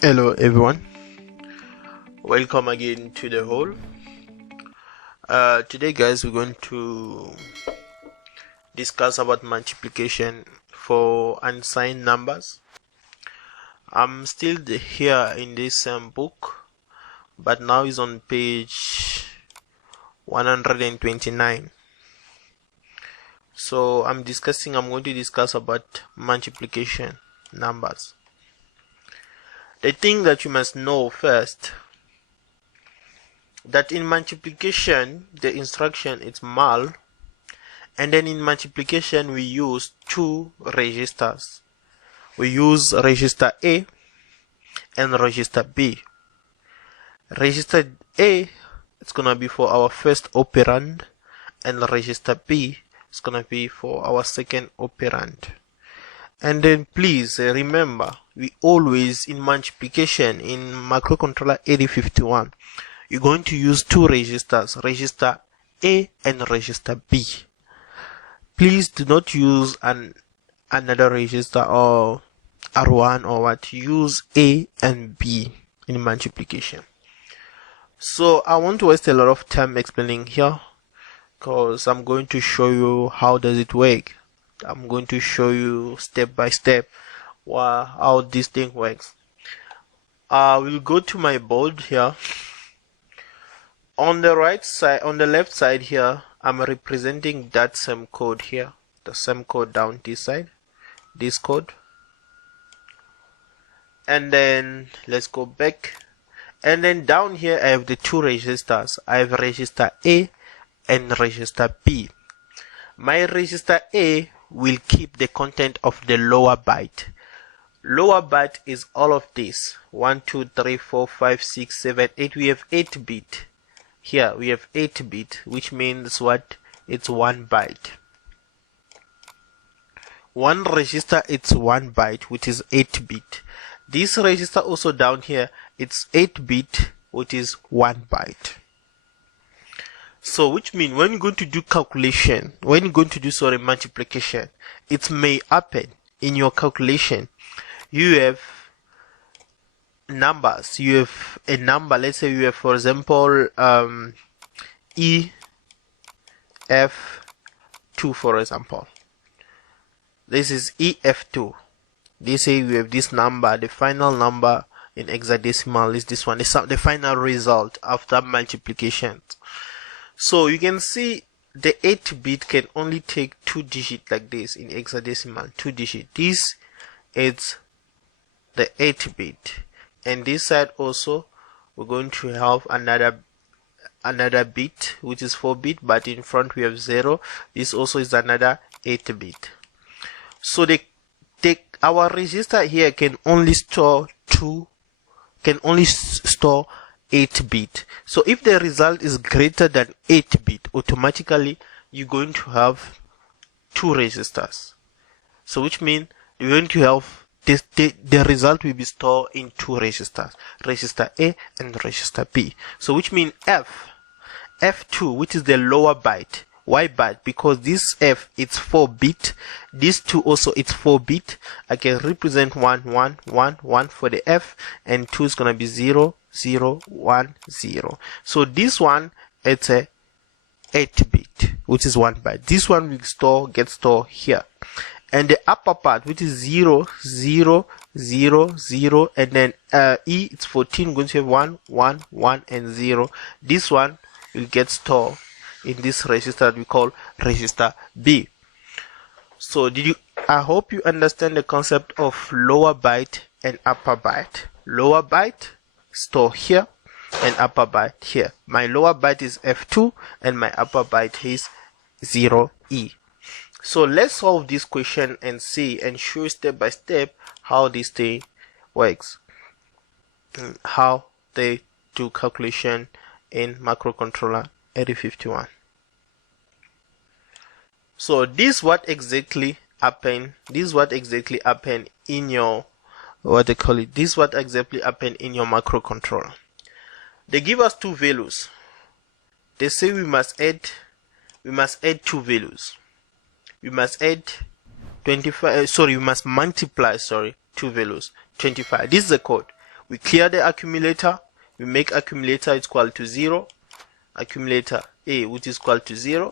Hello everyone, welcome again to the hall. Today guys, we're going to discuss about multiplication for unsigned numbers. I'm still here in this book, but now is on page 129. So I'm going to discuss about multiplication numbers. The thing that you must know first, that in multiplication the instruction is mul, and then in multiplication we use two registers. We use register A and register B. Register A is gonna be for our first operand, and register B is gonna be for our second operand. And then please remember, we always in multiplication in microcontroller 8051, you're going to use two registers, register A and register B. Please do not use another register or R1 or what. Use A and B in multiplication. So I want to waste a lot of time explaining here, because I'm going to show you how does it work. I'm going to show you step by step how this thing works. We'll go to my board here. On the right side, on the left side here, I'm representing that same code here, the same code down this side, this code. And then let's go back, and then down here I have the two registers. I have register A and register B. My register A will keep the content of the lower byte. Lower byte is all of this: 1 2 3 4 5 6 7 8. We have 8 bit here. We have 8 bit, which means what? It's 1 byte. One register, it's 1 byte, which is 8 bit. This register also down here, it's 8 bit, which is 1 byte. So which means when you're going to do calculation, when you're going to do multiplication, it may happen in your calculation you have numbers. You have a number, let's say you have, for example, EF2, for example. This is EF2. They say we have this number, the final number in hexadecimal is this one, the final result after multiplication. So you can see the 8-bit can only take 2 digits like this in hexadecimal, 2 digits. This is the 8-bit, and this side also we're going to have another bit, which is 4-bit, but in front we have 0. This also is another 8-bit. So our register here can only store 8-bit. So if the result is greater than 8-bit, automatically you're going to have 2 registers. So which means you're going to have the result will be stored in 2 registers, register A and register B. So which means F2, which is the lower byte. Why byte? Because this F, it's 4-bit. This 2 also, it's 4-bit. I can represent 1 1 1 1 for the F, and 2 is gonna be 0 0 1 0. So this one, it's a 8-bit, which is 1 byte. This one will get stored here. And the upper part, which is 0 0 0 0, and then E, it's 14, going to have 1 1 1 and 0. This one will get stored in this register that we call register B. So I hope you understand the concept of lower byte and upper byte. Lower byte store here and upper byte here. My lower byte is F2 and my upper byte is 0E. So let's solve this question and see and show step by step how this thing works, how they do calculation in microcontroller 8051. So this what exactly happened. This is what exactly happened in your This is what exactly happened in your microcontroller. They give us 2 values. They say we must add 2 values. We must add 25. We must multiply 2 values, 25. This is the code. we clear the accumulator, we make accumulator equal to 0, accumulator A which is equal to 0.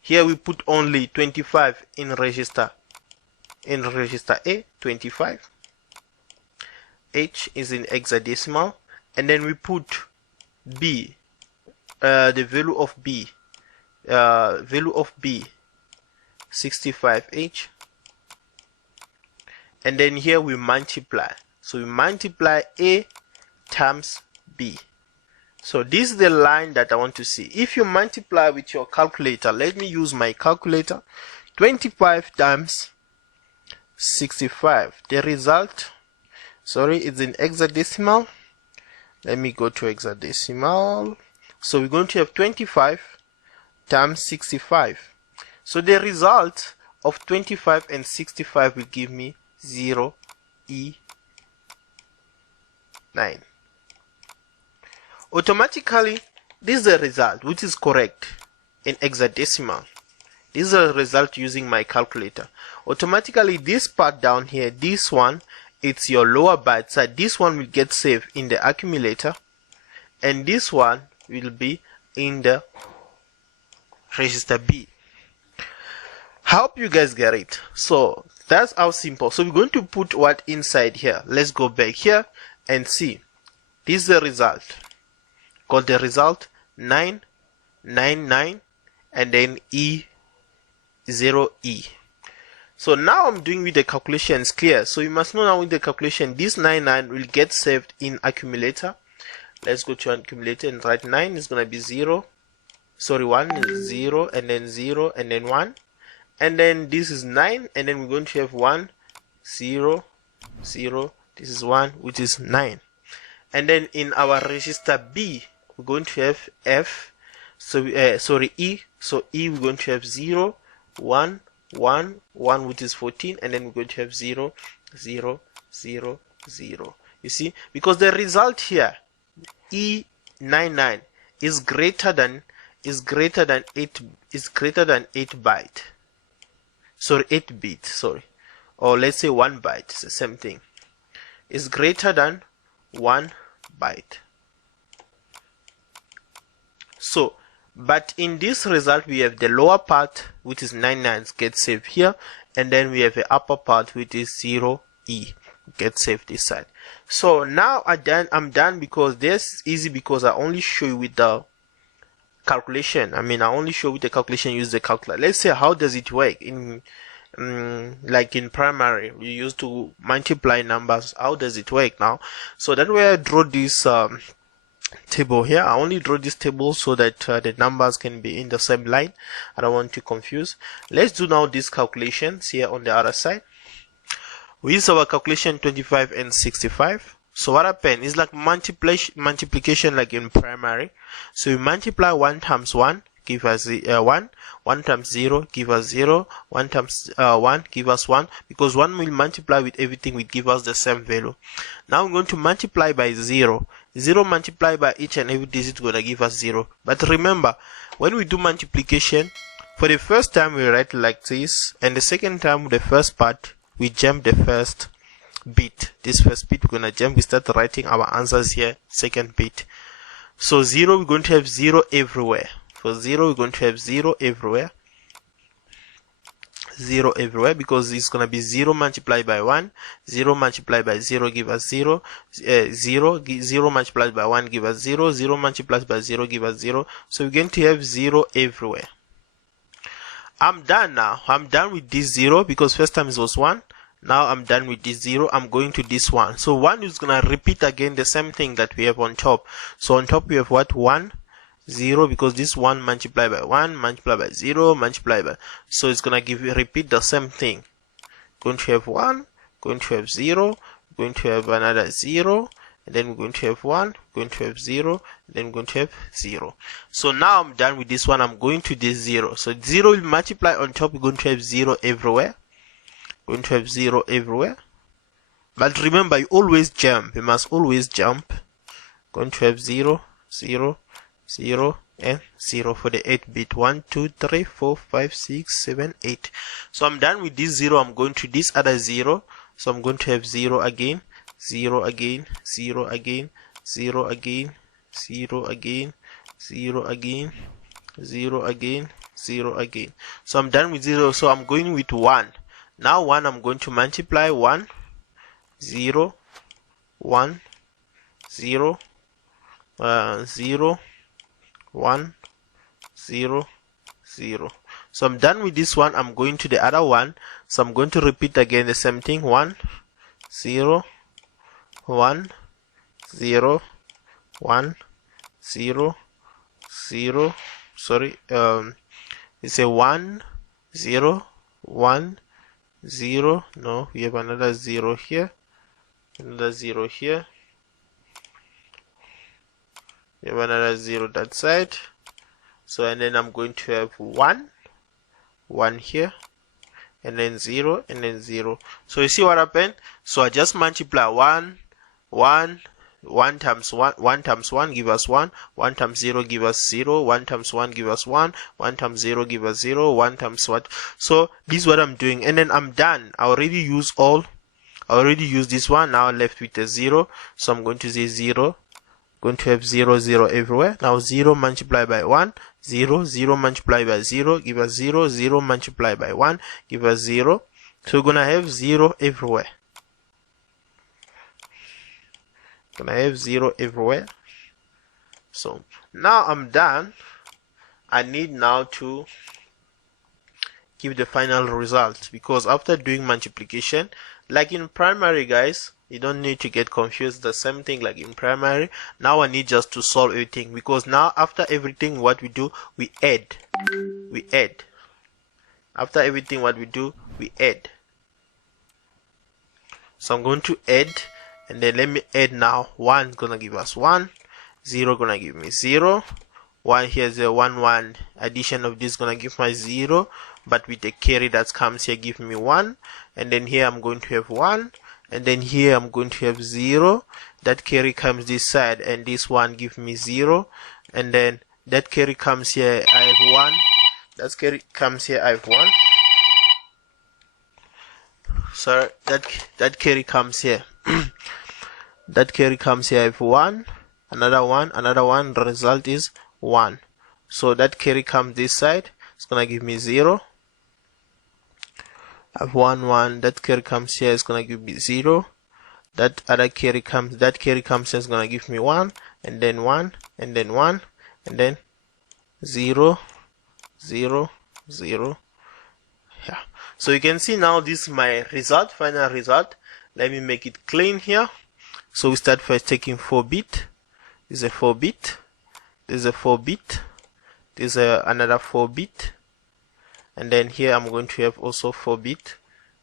Here we put only 25 in register A, 25. H is in hexadecimal, and then we put B, the value of B, 65H, and then here we multiply. So we multiply A times B. So this is the line that I want to see. If you multiply with your calculator, let me use my calculator, 25 times 65. The result, sorry, it's in hexadecimal. Let me go to hexadecimal. So we're going to have 25 times 65. So the result of 25 and 65 will give me 0E9. Automatically, this is the result, which is correct in hexadecimal. This is the result using my calculator. Automatically, this part down here, this one, it's your lower byte side. This one will get saved in the accumulator, and this one will be in the register B. Hope you guys get it. So that's how simple. So we're going to put what inside here. Let's go back here and see. This is the result. Got the result 999 and then E0E. So now I'm doing with the calculations clear. So you must know now with the calculation, this 99 will get saved in accumulator. Let's go to accumulator and write 9 is going to be 0. Sorry, 1 is 0 and then 0 and then 1. And then this is 9 and then we're going to have 1, 0, 0. This is 1, which is 9. And then in our register B, we're going to have F. So sorry, E. So E, we're going to have 0, 1, 1, 1, which is 14, and then we're going to have 0, 0, 0, 0. You see, because the result here, E99, is greater than 8 byte. Sorry, 8 bit. Sorry, or let's say 1 byte. It's the same thing. Is greater than 1 byte. So, but in this result, we have the lower part, which is 99, gets saved here, and then we have the upper part, which is 0E, gets saved this side. So now I'm done because this is easy because I only show you with the calculation. I only show you with the calculation, use the calculator. Let's say, how does it work in like in primary? We used to multiply numbers. How does it work now? So that way I draw this table here. I only draw this table so that the numbers can be in the same line. I don't want to confuse. Let's do now these calculations here on the other side. We use our calculation 25 and 65. So what happened is like multiplication like in primary. So we multiply 1 times 1 give us 1, 1 times 0 give us 0, 1 times 1 give us 1, because 1 will multiply with everything will give us the same value. Now we're going to multiply by 0. 0 multiplied by each and every digit is going to give us 0. But remember, when we do multiplication, for the first time we write like this, and the second time, the first part, we jump the first bit. This first bit we're going to jump, we start writing our answers here, second bit. So 0, we're going to have 0 everywhere. For 0, we're going to have 0 everywhere. 0 everywhere, because it's going to be 0 multiplied by 1, 0 multiplied by 0 give us 0, 0 multiplied by 1 give us 0, 0 multiplied by 0 give us 0. So we're going to have 0 everywhere. I'm done now. I'm done with this 0 because first time it was 1. Now I'm done with this 0. I'm going to this 1. So 1 is going to repeat again the same thing that we have on top. So on top we have what? 1, 0, because this 1 multiplied by 1, multiplied by 0, multiplied by, so it's gonna repeat the same thing. Going to have 1, going to have 0, going to have another 0, and then we're going to have 1, going to have 0, then we're going to have 0. So now I'm done with this one. I'm going to this 0. So 0 will multiply on top. We're going to have 0 everywhere. Going to have 0 everywhere. But remember, you always jump. You must always jump. Going to have 0, 0, 0 and 0 for the 8-bit. 1, 2, 3, 4, 5, 6, 7, 8. So I'm done with this 0. I'm going to this other 0. So I'm going to have 0 again, 0 again, 0 again, 0 again, 0 again, 0 again, 0 again, 0 again. So I'm done with 0, so I'm going with 1. Now 1, I'm going to multiply 1, 0, 1, 0, 0, 1, 0, 0. So I'm done with this one. I'm going to the other one. So I'm going to repeat again the same thing. 1, 0, 1, 0, 1, 0, 0. Sorry, it's a 1, 0, 1, 0. No, we have another 0 here. Another 0 here. We have another 0 that side. So, and then I'm going to have 1, 1 here, and then 0, and then 0. So you see what happened? So I just multiply 1, 1, 1 times 1, 1 times 1 give us 1, 1 times 0 give us 0, 1 times 1 give us 1, 1 times 0 give us 0, 1 times what? So this is what I'm doing, and then I'm done. I already used this one. Now I'm left with a 0. So I'm going to say 0. Going to have 0, 0 everywhere. Now 0 multiplied by 1, 0, 0 multiplied by 0, give us 0, 0 multiplied by 1, give us 0. So we're going to have 0 everywhere. Gonna have 0 everywhere. So now I'm done. I need now to give the final result, because after doing multiplication, like in primary, guys, you don't need to get confused. The same thing like in primary. Now I need just to solve everything, because now after everything what we do, we add. After everything what we do, we add. So I'm going to add, and then let me add now. 1 is gonna give us 1, 0 gonna give me 0, 1 here's a 1, 1 addition of this gonna give my 0, but with the carry that comes here give me 1, and then here I'm going to have 1, and then here I'm going to have 0. That carry comes this side, and this 1 give me 0, and then that carry comes here, I have 1. That carry comes here, I have 1. So that carry comes here. That carry comes here, I have 1, another 1, another 1. The result is 1. So that carry comes this side, it's gonna give me 0. I have 1, 1. That carry comes here, it's gonna give me 0. That other carry comes, that carry comes here, is gonna give me 1, and then 1, and then 1, and then 0, 0, 0. Yeah. So you can see now this is my result, final result. Let me make it clean here. So we start first taking 4-bit. This is a 4-bit. This is a 4-bit. This is another 4-bit. And then here I'm going to have also 4-bit,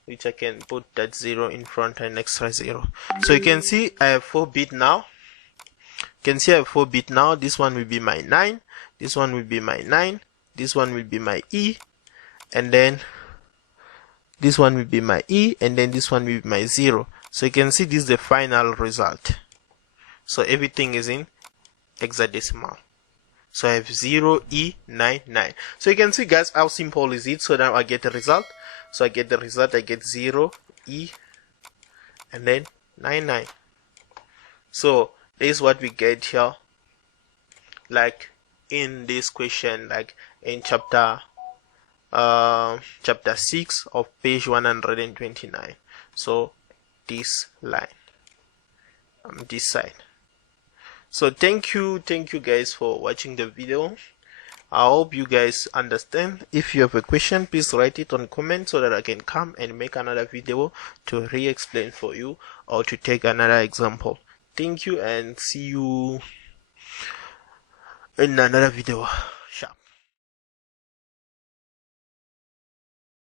which I can put that 0 in front and extra 0. So you can see I have 4-bit now. You can see I have 4-bit now. This one will be my 9. This one will be my 9. This one will be my E. And then this one will be my E. And then this one will be my 0. So you can see this is the final result. So everything is in hexadecimal. So I have 0E99. So you can see, guys, how simple is it. So now I get the result. So I get the result. I get 0E and then 99. So this is what we get here, like in this question, like in chapter 6 of page 129. So this line, this side. So thank you guys for watching the video. I hope you guys understand. If you have a question, please write it on comment so that I can come and make another video to re-explain for you or to take another example. Thank you, and see you in another video.